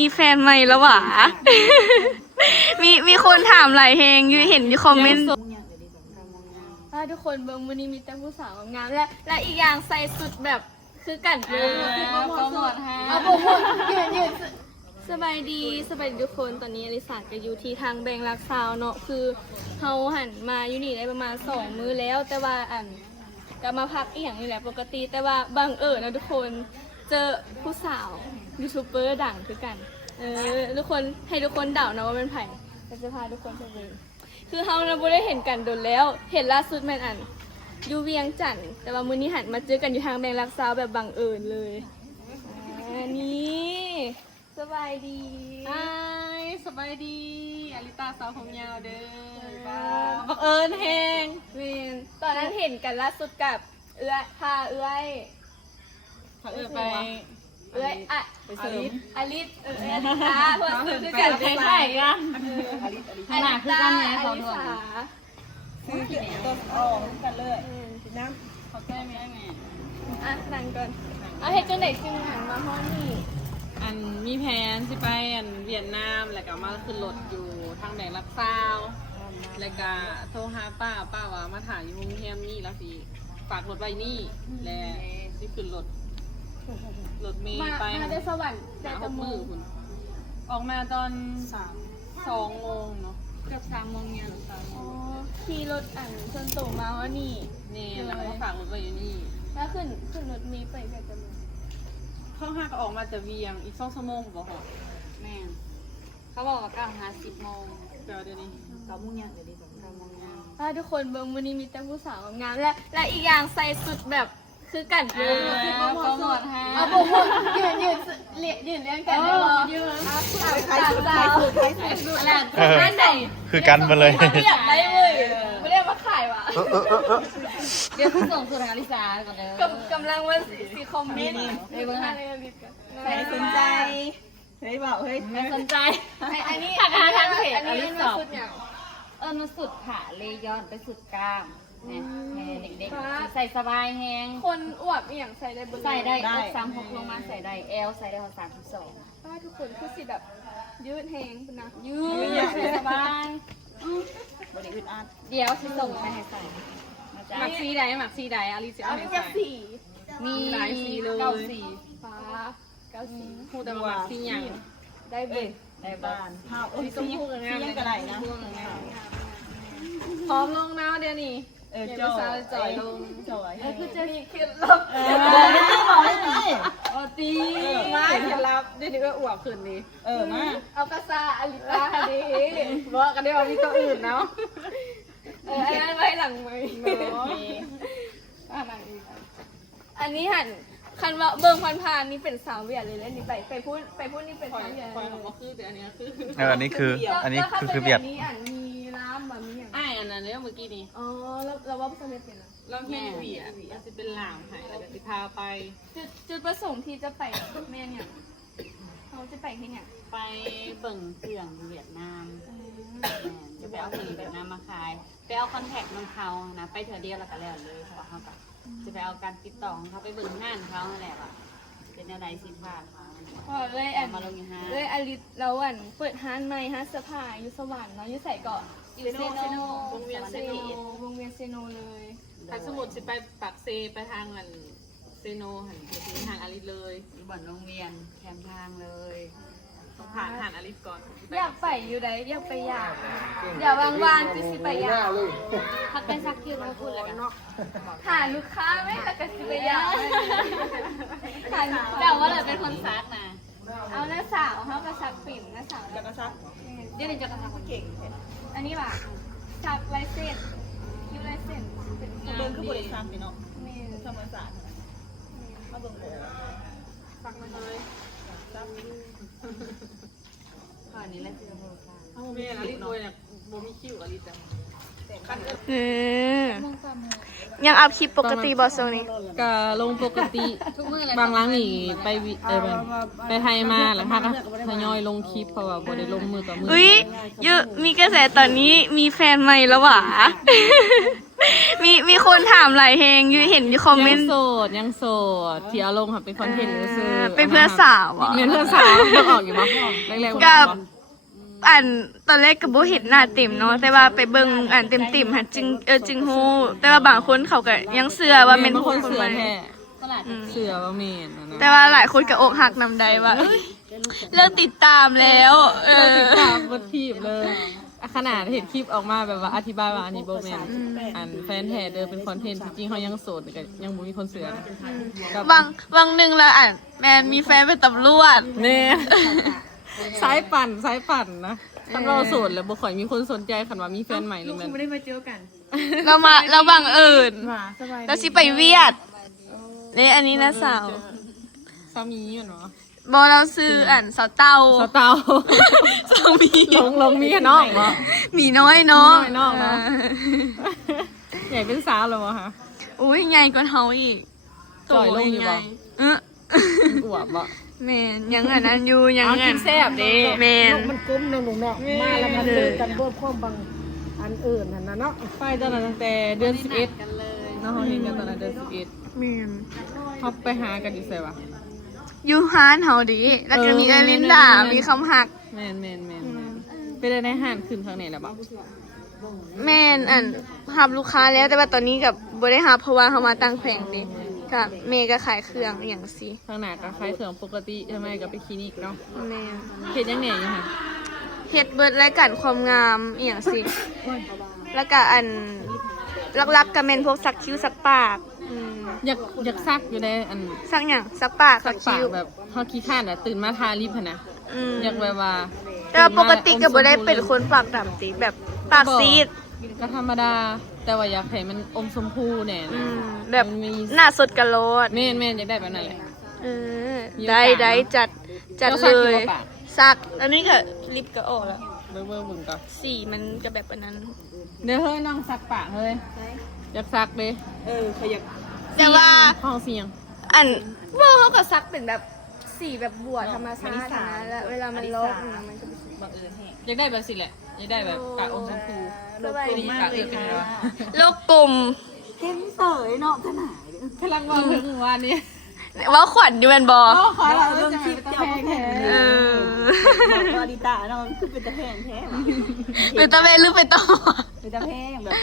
มีแฟนใหม่แล้วหวะ มีคนถามหลายเพลงอยู่เห็นอยู่คอมเมนต์ทุกคนเบิ้งวันนี้มีแต่ผู้สาวงามและอีกอย่างใส่สุดแบบคือกันเลยโปรโมทฮะโปรโมทยืนสบายดีทุกคนตอนนี้อลิสาก็อยู่ที่ทางแบงค์รักซาวเนาะคือเขาหันมาอยู่นี่ได้ประมาณ2 มื้อแล้วแต่ว่าก็มาพักอีกอย่างนี้แหละปกติแต่ว่าบังเอิญนะทุกคนเจอผู้สาวยูทูบเบอร์ดังคือกันทุกคนให้ทุกคนเดานะว่าเป็นไผ่จะพาทุกคนไปดูคือเขาเราไม่ได้เห็นกันโดนแล้วเห็นล่าสุดแม่นอยู่เวียงจันทร์แต่ว่ามื้อนี้หันมาเจอกันอยู่ทางแบงค์รักซาวแบบบังเอิญเลยนี่สบายดีสบายดีอลิตาสาวผมยาวเด้อบังเอิญแฮงเวนตอนนั้นเห็นกันล่าสุดกับเอื้อยพาเอื้อยไปไปเสริมอลิสเพื่อนคือกันไปไหนกันขนาดคือกันไงเขาด้วยคือเก็บต้นอ่อนกันเลยน้ำเขาแก้ไม่ได้ไงนั่งก่อนเฮ็ดจังได๋จึงหันมาฮ้อนนี่มีแผนสิไปเวียดนามแล้วก็มาขึ้นรถอยู่ทางแบงค์รักซาวแล้วก็โทรหาป้าว่ามาถ่ายอยู่โรงแรมนี่แล้วสิฝากรถไว้นี่และสิขึ้นรถเมล์ไปมาได้สวรรค์แต่จะมือคุณออกมาตอน2 โมงเนาะเกือบ3 โมงเนี่ยหรือ3 โมงขี่รถชนตู่มาว่านี่แล้วก็ฝากรถไว้อยู่นี่แล้วขึ้นรถเมล์ไปแต่จะมือเข้าห้าก็ออกมาจะเวียงอีก2 ชั่วโมงบอกเหรอแม่เขาบอกว่า9:50 โมงเดี๋ยวนี้9 โมงยังเดี๋ยวนี้9 โมงยังทุกคนเบิ้งวันนี้มีแต่ผู้สาวงามและอีกอย่างใส่สุดแบบคือกันเลยโปรโมทฮะโปรโมทยืนเลี้ยงกันได้หรอใครสุดอะไรนั่นไหนคือกันมาเลยไม่อยากได้เลยไม่ได้มาขายวะเดี๋ยวคุณส่งสุดอลิสาก่อนเลยกำลังว่าสีคอมเมนต์เฮ้ยเบิ้งฮะใครสนใจเฮ้ยบอกเฮ้ยไม่สนใจอันนี้ทางเพจอลิสามาสุดขาเลยย้อนไปสุดกล้ามเนี่ยเด็กๆใส่สบายแฮงคนอวบอย่างใส่ได้ใส่ได้36ลงมาใส่ได้เอลใส่ได้32ทุกคนคือสิแบบยืดแฮงนะยืดสบายบริอึดอัดเดี๋ยวสิส่งไปให้ใส่หมักซีใดอลิสเอาให้ใส่มีหลายสีเลยฟ้าพูดแต่ว่าสีใหญ่ได้เบ็ดได้บ้านข้าวสีพูดงามเลยก็ได้นะพร้อมลงนะเดี๋ยวนี้จ่อยลงคือจะมีเคล็ดลับตีมาเคล็ดลับเดี๋ยวนี้ก็อวบขึ้นดีมาเอากระซาอลิตาดีบอกกันได้ว่ามีตัวอื่นเนาะอันนั้นไว้หลังมืออันนี้หันคันว่าเบิ่งผ่านๆนี่เป็นสาวเวียดเลยแล้วนี่ไปพูดนี่เป็นสาวเวียดคอยของก็คือแต่อันนี้คืออันนี้คือเวียดนี้มีน้ำแบบนี้อันนั้นเนี่ยเมื่อกี้นี่เราว่าสำเร็จเป็นเราแค่เวียดเราจะเป็นหลางหายแล้วก็จะพาไปจุดประสงค์ที่จะไปแม่เนี่ยเขาจะไปที่เนี่ยไปเบิ่งเครื่องเวียดนามจะไปเอาเครื่องเวียดนามมาขายไปเอาคอนแทคของเขานะไปเถอะเดียวแล้วก็แล้วเลยเพราะเขากับจะไปเอาการติดต่อของเขาไปเบิ่งงานเขาแหละเป็นอะไรสิผ้าเขาเลยมาลงฮะเลยอลิสเราเปิดห้านใหม่ห้านเสื้อผ้าอยู่สวรรค์เนาะอยู่ใส่เกาะอยู่เซโนวงเวียนเซโนเลยทางสมุดจะไปปักเซไปทางเซโนหันไปทางอลิสเลยอยู่บ่อนโรงเรียนแคมทางเลยต้องผ่านอลิสก่อนอยากไปอยู่ไหนอยากไปเดี๋ยววางๆสิไปถ้าเป็นซักคิวเราพูดเลยกันเนาะหาลูกค้าไม่แล้วก็สิไปแต่ว่าเราเป็นคนซักนะเอาหน้าสาวเขาก็ซักปิ่มหน้าสาวจะกระซักเดี๋ยวจะกระซักคนเก่งอันนี้ว่ะซักลายเส้นคิวลายเส้นเป็นเบิ้งคือบริษัทเนาะธรรมศาสตร์มาเบิ้งเลยซักมาเลยซักข้อนี้แหละคือโบราณเอาไม่อลิสโดยเนี่ยโบมีคิวอลิสยังอัพคลิปปกติบอสโซนี่ก็ลงปกติบางครั้งนี่ไปไทยมาแล้วค่ะก็ทยอยลงคลิปเพราะว่าบ่ได้ลงมือต่อมือมีกระแสตอนนี้มีแฟนใหม่แล้วหวะ มีคนถามหลายแฮงอยู่เห็นอยู่คอมเมนต์ ยังโสดที่เอาลงค่ะเป็นคอนเทนต์ซื้อ เป็นเพื่อนสาวอ่ะ เป็นเพื่อนสาวต้องออกอยู่บ้างแรกๆ กับอันตอนแรกก็บ่เห็นหน้าเต็มเนาะแต่ว่าไปเบิ่งอันเต็มๆหันจึงฮู้แต่ว่าบางคนเขาก็ยังเชื่อว่า เป็ เป็น น คนเสือแท้ ตลาด เสือว่าเมนนะ แต่ว่าหลายคนก็อกหักนำใดว่าเอ้ยเลิกติดตามแล้วติดตามบททีบเลยขนาดเห็นคลิปออกมาแบบว่าอธิบายว่าอันนี้โบแมนอันแฟนแท้เดิมเป็นคอนเทนต์จริงๆเขายังโสดแต่ก็ยังบ่มีคนเสือนะกับบ างหนึงแล้วอันแมนมีแฟนเป็นตำรวจ เน่สายปั่นนะถ้าเราโสดแล้วบ่ค่อยมีคนสนใจคันว่ามีแฟนใหม่หรือมัน ไม่ได้มาเจอกัน เราบังเอิญ มาสบาย เราสิไปเวียดนี่อันนี้นะสาว สามีอยู่เนาะ บอเราซื้ออันสาวเต้า สเตา สามี ลงมีแค่น้องเหรอ หมีน้อยเนาะ หมีน้อยเนาะ ใหญ่เป็นสาวแล้ววะคะ อุ้ยใหญ่กว่าเฮาอีก จ่อยลงอยู่บ่ เออ อวบบ่ แมนยังอันนั้นอยู่ยัง เอา อั กิ น นแซ่บเด้ แมน มันก้มเนาะหนูเนาะมาแล้วมันเจอกันเบิ่มความบางอันอื่นนั่นน่ะเนาะ ไปตอนนั้นตั้งแต่เดือน11เนาะเขาเห็นกันตอนนั้นเดือน11 แมน เขาไปหากันอยู่ไสวะ อยู่ฮานเฮาดีแล้วก็มีเอลินดามีคำหัก แม่นไปได้ในห้างขึ้นข้างในแล้วบ่ แม่นอันหับลูกค้าแล้วแต่ว่าตอนนี้กับบ่ได้หับเพราะว่าเขามาตั้งแผงดิกับเมย์ก็ขายเครื่องอหย่างสิ ข้างหน้าก็คล้ายเครื่องปกติทำไมก็ไปคลินิกเนาะ แม่น เฮ็ดยังไงอยู่ค่ะ เฮ็ดเบิดรายการความงามอหย่างสิแล้วก็อันลักๆก็แม่นพวกสักคิ้วสักปากอยากซักอยู่ในอัน สักหยังสักปาก สั สั ก ก ปา คิ้ ก ว แบบเฮาขี้ข้านน่ะตื่นมาทาลิปหั่นน่ะ ม อยากแบบว่า แต่ว่าปกติก็บ่ได้เป็นคนปากดำติแบบปากซีด ก็ธรรมดา แต่ว่าอยากให้มันอมชมพูแน่ อื นะ มแบบหน้าสดกะโลด แม่นอยากได้แบบนั้นแหละ เออ มี ได้ โอกาส ได้จัด เจ้า เล ซักอยู่ ย บ่ปะ ซักอันนี้ก็ลิปก็ออกแล้ว เบิ่งก่อน สีมันก็แบบอันนั้น เดี๋ยวเฮ้ยน้องซักปากเฮ้ยอยากซักเด้ เขาอยาก แต่ว่า ห้องเสียง อันว่าเขาก็ซักเป็นแบบสีแบบบัวธรรมชาตินะแล้วเวลามันลอกมันก็ บังเอิญแห้ง อยากได้แบบสิแหละอยากได้แบบกะอมชมพู สบายดี กะเป็นไงวะ โลกกลม เห็นเสยเนาะขนาด พลังว่าเพิ่งวันนี้ ว่าขวัญอยู่แมนบอ ขอเราเรื่องคลิปเจ้าแพง เออ บอกว่าดิตาเนาะคือเป็นตะแพงแท้ เป็นตะเวนหรือเป็นต่อ เป็นตะแพงแบบ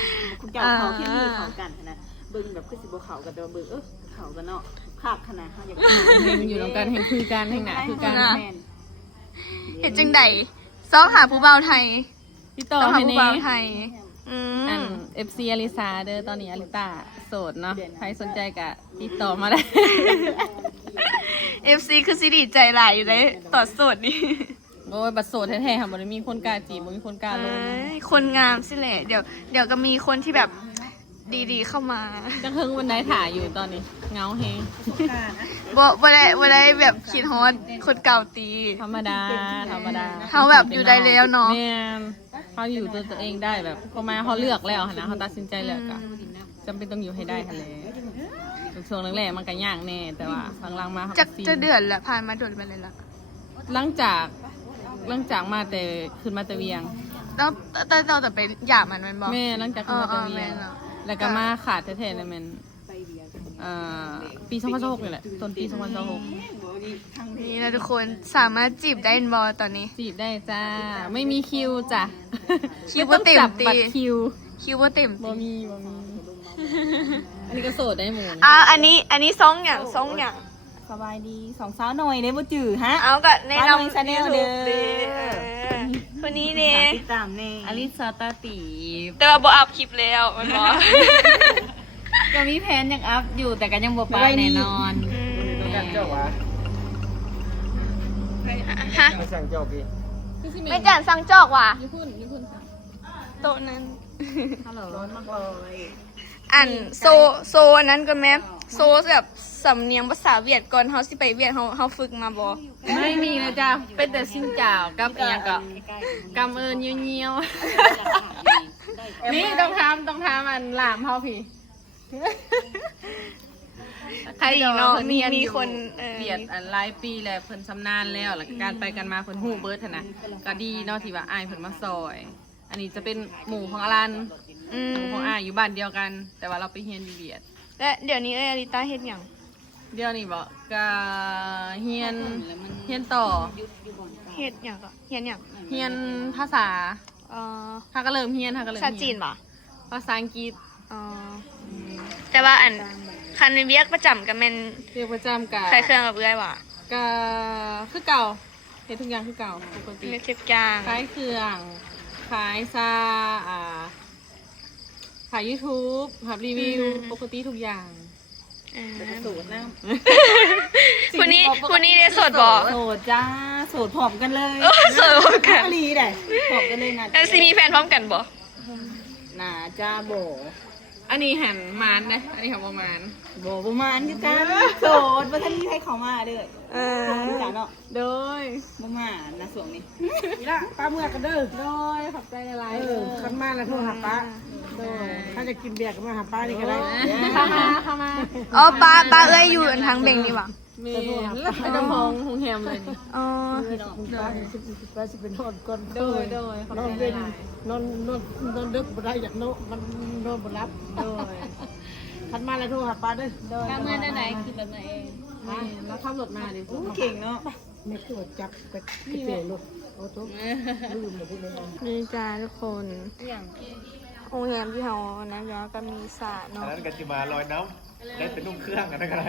คุณเจ้าเขาแค่นี้เขากันนะเบิ่งแบบคือสิบ่เขากันแต่ว่าเบิ่งเขากันเนาะภาพขนาดเขาอยาก อยู่ตรงกันแห่งคือการแห่งหนาคือการ เห็นจังใดซ้อหาผู้บ่าวไทย ติดต่อ ต้องหา ให้ ผู้ นี่ บ่าวไทย อัน FC อลิซาเด้อตอนนี้อลิตาโสดเนาะใครสนใจก็ติดต่อมาได้ FC คือสิดีใจหลายอยู่เลยต่อโสดนี่ โอ้ยบัดโสดแท้ๆค่ะบ่ได้มีคนกล้าจีบบ่มีคนกล้าลง คนงามสิแหละเดี๋ยวก็มีคนที่แบบดีๆเข้ามา จังเฮิงวันไหนถ่ายอยู่ตอนนี้เงาเฮง บ่ได้แบบคิดฮอดคนเก่าตี ธรรมดาเขาแบบอยู่ได้แล้วเนาะ แม่นเขาอยู่ตัวเองได้แบบพอมาเขาเลือกแล้วหั่นนะเขาตัดสินใจเลือกอะจำเป็นต้องอยู่ให้ได้ค่ะเลยช่วงแรกๆมันก็ยากแน่แต่ว่าหลังๆมาเขา จะเดือนละผ่านมาโดนไปเลยละ หลังจากมาแต่ขึ้นมาแต่เวียง แล้วแต่ไปหยามันมันบอก แม่หลังจากขึ้นมาแต่เวียง แม่น แล้วก็มาขาดแท้ๆเลยแมันปี2026นี่แหละต้นปี2026 นี่นะทุกคนสามารถจีบได้บอตอนนี้ จีบได้จ้าไม่มีคิวจ้ะ คิวบ่เต็ม ไต้องจับ ตี บัตรคิว คิวว่าเต็ม บ่มีอันนี้ก็โสดได้หมู อันนี้ซองอย่าง สบายดีสองสาวหน่อยได้บ่จื้อฮะ เอาก็แนะนำ Channel เด้อ คนนี้เด้ ติดตามแน่อลิซาตาตี แต่ว่าบ่อัพคลิปแล้วมันบอก ก็มีแผนยังอัพอยู่แต่ก็ยังบ่ไปแน่นอน เจ้าวะ ฮะ ไม่สั่งเจ้าพี่ ไม่จ่านสั่งจอกว่ะ ญี่ปุ่น โต๊ะนั้น ฮัลโหลมากเลย อันโซอันนั้นก็แม่โซแบบสำเนียงภาษาเวียดก่อนเฮาสิไปเวียดเฮาฝึกมาบ่ ไม่มีนะจ้าเป็นแต่ชิ้นจ่าวกับเอียงก็กำเอิญเงี้ยวๆนี่ต้องทำอันหลามเฮาพี่ใคร ดีเนาะมีคนเบียดอันหลายปีแล้วเพิ่นชำนาญแล้วแล้วก็การไปกันมาเพิ่นฮู้เบิดหั้นนะก็ดีเนาะที่ว่าอ้ายเพิ่นมาซอย อันนี้จะเป็นหมู่ของอลัน อืม ของอ้ายอยู่บ้านเดียวกัน แต่ว่าเราไปเฮียนอยู่เวียด และเดี๋ยวนี้อาริต้าเฮ็ดหยัง เดี๋ยวนี้บอกก็เฮียนต่อ เฮ็ดหยังก็เฮ็ดหยัง เฮียนภาษา อ๋อ ถ้าก็เริ่มเฮียนถ้าก็เริ่ม ภาษา เฮีย จีนบ่ ภาษาอังกฤษ อ๋อแต่ว่าอันคันเวียกประจำก็แม่น เรียกประจำกับ ใครเครื่องกับเอื้อยว่ะ ก็คือเก่าเฮ็ดทุกอย่างคือเก่าปกติ มีคลิปจ้าง ขายเครื่องขายซาขาย YouTube ทำรีวิวปกติทุกอย่าง สูตรนะ คนนี้ได้สดบ่ โสดจ้าโสดผอมกันเลย สดพร้อมกัน ลีได้ผอมกันเลยนะ แล้วสิมีแฟนพร้อมกันบ่ หนาจ้าโบ อันนี้หันมานนะอันนี้หันประมาณ โบประมาณคือกันโสดบ่ทันมีใครเข้ามาเด้อจ้าเนาะ โดย บ่มานะส่วงนี้ นี่ละป้าเมื่อกันเด้อ โดยขอบใจหลาย เอ ๆ อคันมาแล้วโทรหาป้าถ้าจะกินเบียร์ก็มาหาป้านี่ก็ได้ เข้ามา อ๋อป้าเอื้อยอยู่อันทางเบงนี่ว่ะ มีแล้วไปกำพองหงแฮมเลยนี่ อ๋อ ป้าสิเป็นนอนก่อน โดยขอบ นอน ใจ เป็น หลาย นอนดึกบ่ได้อยากโนมันนอนบ่รับ ๆโดย คันมาแล้วโทรหาป้าเด้อ น้ำเงินได้ไหนคือแบบไหนเอง นี่แล้วขับรถมาดิ เก่งเนาะ ไม่คือว่าจับกระเตะรถโอ้โหลืมเลยที่นี่ นี่จ้าทุกคน อย่าง โรงแรมที่เฮานะย้อนก็มีสระ อัน เนาะ นั้นกันจิมาลอยน้ำได้เป็นนุ่งเครื่องกันได้กันไร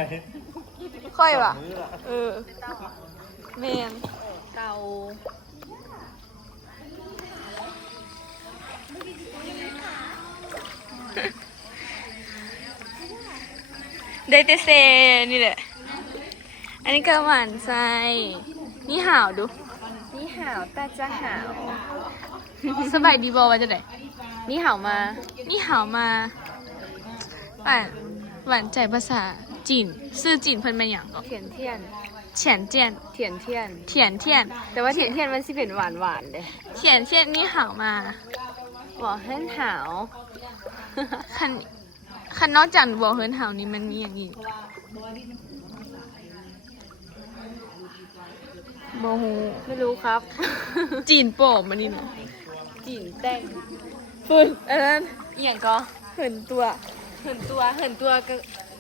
ค่อยว่ะเออแม่น เตา ได้แต่เซนี่แหละ อันนี้ก็หวานใจนี่ห่าวดู นี่หาวแต่จะหาว สบายดีบอว่าจะไหน นี่หาวมา นี่ห่าวมาหวานใจภาษาจีนชื่อจีนเพิ่นเป็นหยังก็ เทียนเทียน เฉียนเจียน เทียนเทียน เถียนเทียน แต่ว่าเทียนเทียนมันสิเป็นหวานหวานเลย เถียนเทียนนี่ห่าวมา บอกให้หาว คันนอกจากบอกเฮิร์นห่าวนี่มันมีอย่างอีกโมโห ไม่รู้ครับ จีนโป่มันนี่เนาะ จีนแต้ง ฝุ่นอันนั้น อหย่างก็ เหินตัว เหินตัวก็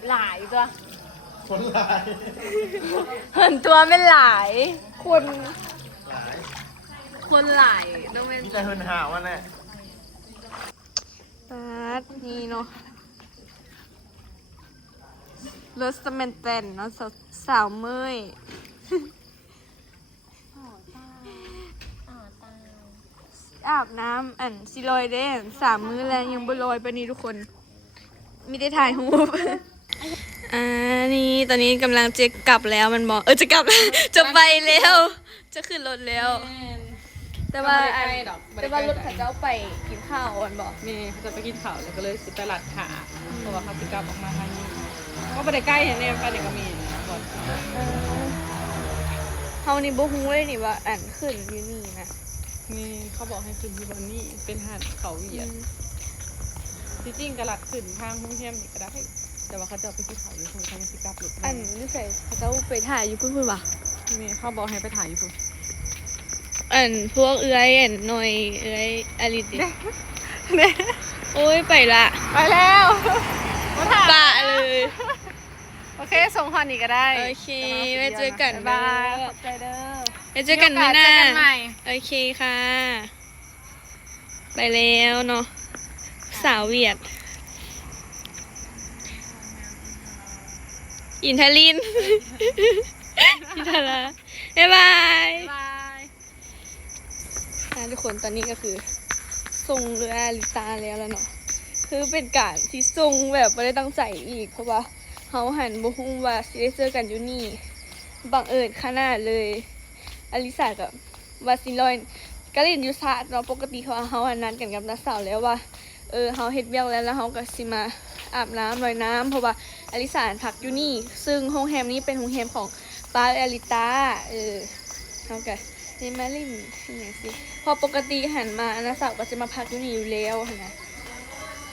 หลายตัว คนลาย เหินตัวไม่หลาย คนหลายต้องเป็น นี่จะเฮินหาวันแน่ นี่เนาะรถสเมนเตนเนาะสาวเมยอาบน้ำอันสิลอยเด้3 มื้อแล้วยังบ่ลอยไปนี่ทุกคนมีได้ถ่ายรูปนี่ตอนนี้กำลังจะกลับแล้วมันบอกจะกลับ จะไปแล้ว จะขึ้นรถแล้ว แต่ว่า ใกล้ดอก แต่ว่ารถเขาจะเอาไปกินข้าวอันบอก นี่เขาจะไปกินข้าวแล้วก็เลยสิไปหลัดขาเพราะว่าเขาสิกลับออกมาทางนี้ก็ไปได้ใกล้เห็นเนี่ยไปเด็กก็มีนะบอก เฮานี่บ่ฮู้เลยนี่ว่าอันขึ้นอยู่นี่นะ นี่เขาบอกให้ขึ้นที่บนนี้เป็นหาดเขาเหยียดที่จริงกระหลัดขึ้นทางห้องแฮมนี่ก็ได้แต่ว่าเขาจะเอาไปที่เขาอยู่ตรงทางสิกลับรถ อันนี่ใส่เขาจะเอาไปถ่ายอยู่พุ่นว่ะ นี่เขาบอกให้ไปถ่ายอยู่พุ่น อันพวกเอื้อยอันหน่อยเอื้อยอลิติโอ้ยไปละ ไปแล้วมาถ่าย ปะเลย โอเคส่งฮอนอีกก็ได้ โอเคไว้เจอกัน บ๊ายบายขอบใจเด้อ ไว้เจอกันมื้อหน้า เจอกันใหม่ โอเคค่ะ ไปแล้วเนาะสาวเวียด อินทลิน อินทราบ๊ายบาย บาย ทุกคนตอนนี้ก็คือส่งเรือลิตาแล้วเนาะคือเป็นการที่ส่งแบบไม่ได้ตั้งใจอีกเพราะว่าเขาหันบุ้งว่าสิได้เจอกันอยู่นี่บังเอิญขนาดเลยอลิสากับวาซิลอยก็เล่นอยู่ซาดเนาะปกติเขาหันนัดกันกับน้าสาวแล้วว่าเขาเฮ็ดเบี้ยแล้วเขาก็สิมาอาบน้ำลอยน้ำเพราะว่าอลิสาพักอยู่นี่ซึ่งโรงแรมนี้เป็นโรงแรมของป้าอลิตาเขาก็ได้มาเล่นอย่างสิพอปกติหันมาน้าสาวก็จะมาพักอยู่นี่อยู่แล้วนะ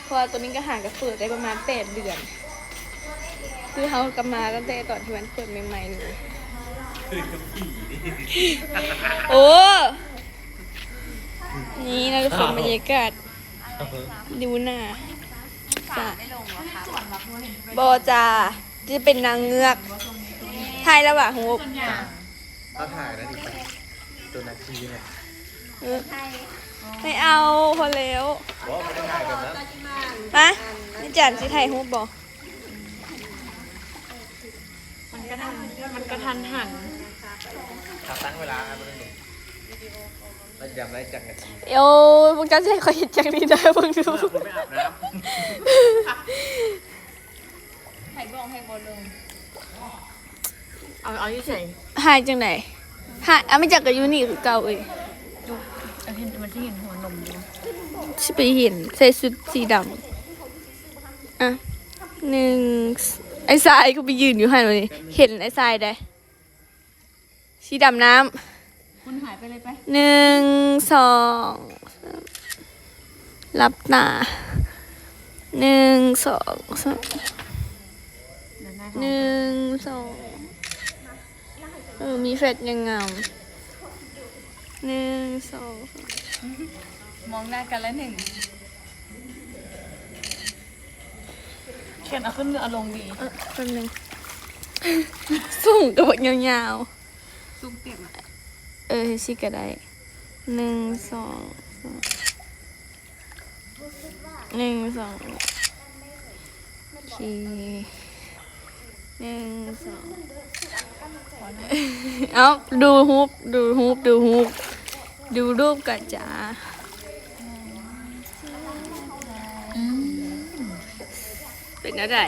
เพราะว่าตัวนี้ก็ห่างกับเปิดได้ประมาณ8 เดือน คือเขากลับมาตั้งแต่ตอนที่มันเปิดใหม่ๆเลย คือกับผี โอ้ นี่นะทุกคนบรรยากาศ ดูหน้าจ้ะบอจ้าจะเป็นนางเงือกไทยแล้วว่ะฮูบ เอาถ่ายนะดิไปตัวนาทีเนี่ย ไม่เอาพอแล้ว บอกไม่ได้ถ่ายแบบนั้น ฮะนี่จันสิไทยฮูบบอก มันก็ทันหัน ตั้งเวลาครับมันเราจะได้จังนาที โอ้ยพวกเจ้าจะให้คอยเห็นจังนี้ได้พวกดู คุณไม่อาบน้ เอาที่ใส่ หายจังไหนหายไม่จักกับยูนี่คือเก่าเอ้ย เห็นมันที่เห็นหัวนมอยู่ ชิไปเห็นใส่ชุดสีดำอ่ะหนึ่งไอ้ทรายก็ไปยืนอยู่หันเลยเห็นไอ้ทรายได้สีดำน้ำ คุณหายไปเลยไป หนึ่งสองรับหน้าหนึ่งสองสามหนึ่งสองมีเฟซยังเงาหนึ่งสอง มองหน้ากันแล้วหนึ่ง เขียนเอาขึ้นเอาลงดี แป๊บนึงส่งกระบอกยาว ซุ่มเตียง ๆชิก็ได้หนึ่งสองหนึ่งสองโอเคหนึ่งสองเอาดูฮุบดูรูปกันจ้าเป็นอะไร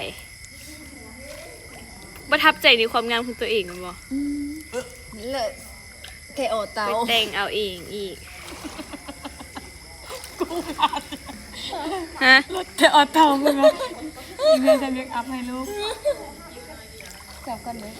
ประทับใจในความงามของตัวเองมั้ยบอ เลิศแค่โอเตา ไปแต่งเอาเองอีกฮะ จะเอาเตาไปไหมอีเมลจะเรียกอัพให้ลูก จับกันเลย